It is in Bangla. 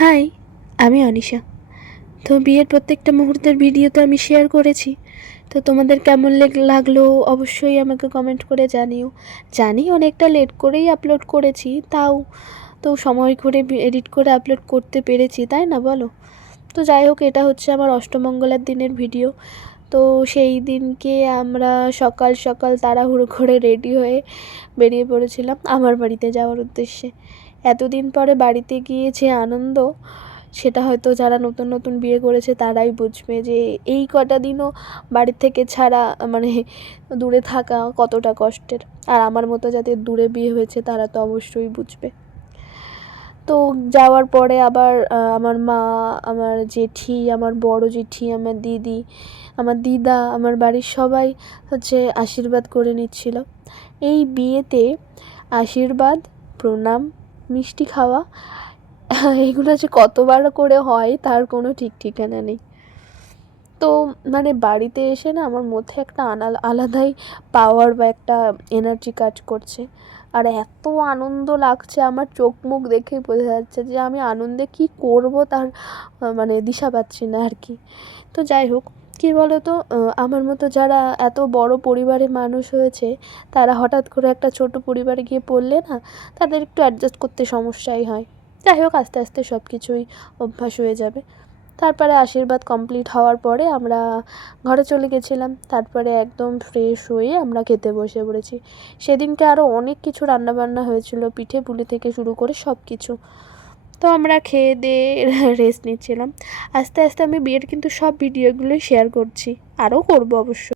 হাই, আমি অনিশা। তো বিয়ের প্রত্যেকটা মুহূর্তের ভিডিও তো আমি শেয়ার করেছি। তো তোমাদের কেমন লাগলো অবশ্যই আমাকে কমেন্ট করে জানিও। জানি অনেকটা লেট করেই আপলোড করেছি, তাও তো সময় করে এডিট করে আপলোড করতে পেরেছি, তাই না বলো? তো যাই হোক, এটা হচ্ছে আমার অষ্টমঙ্গলার দিনের ভিডিও। তো সেই দিনকে আমরা সকাল সকাল তাড়াহুড়ো করে রেডি হয়ে বেরিয়ে পড়েছিলাম আমার বাড়িতে যাওয়ার উদ্দেশ্যে। এতদিন পরে বাড়িতে গিয়ে যে আনন্দ, সেটা হয়তো যারা নতুন নতুন বিয়ে করেছে তারাই বুঝবে যে এই কটা দিনও বাড়ির থেকে ছাড়া, মানে দূরে থাকা কতটা কষ্টের। আর আমার মতো যাদের দূরে বিয়ে হয়েছে তারা তো অবশ্যই বুঝবে। তো যাওয়ার পরে আবার আমার মা, আমার জেঠি, আমার বড় জেঠি, আমার দিদি, আমার দিদা, আমার বাড়ির সবাই হচ্ছে আশীর্বাদ করে নিচ্ছিল। এই বিয়েতে আশীর্বাদ, প্রণাম, মিষ্টি খাওয়া, এগুলো যে কতবার করে হয় তার কোনো ঠিক ঠিকানা নেই। তো মানে বাড়িতে এসে না আমার মধ্যে একটা আলাদাই পাওয়ার বা একটা এনার্জি কাজ করছে। আর এত আনন্দ লাগছে, আমার চোখ মুখ দেখেই বোঝা যাচ্ছে যে আমি আনন্দে কী করব তার মানে দিশা পাচ্ছি না আর কি। তো যাই হোক, কী বলো তো, আমার মতো যারা এত বড় পরিবারে মানুষ হয়েছে তারা হঠাৎ করে একটা ছোট পরিবারে গিয়ে পড়লে না তাদের একটু অ্যাডজাস্ট করতে সমস্যাই হয়। যাই হোক, আস্তে আস্তে সব কিছুই অভ্যাস হয়ে যাবে। তারপরে আশীর্বাদ কমপ্লিট হওয়ার পরে আমরা ঘরে চলে গেছিলাম। তারপরে একদম ফ্রেশ হয়ে আমরা খেতে বসে পড়েছি। সেদিনকে আরও অনেক কিছু রান্নাবান্না হয়েছিল, পিঠে পুলি থেকে শুরু করে সব কিছু। তো আমরা খেয়ে দিয়ে রেস্ট নিচ্ছিলাম। আস্তে আস্তে আমি বিয়ের কিন্তু সব ভিডিওগুলোই শেয়ার করছি, আরও করবো অবশ্য।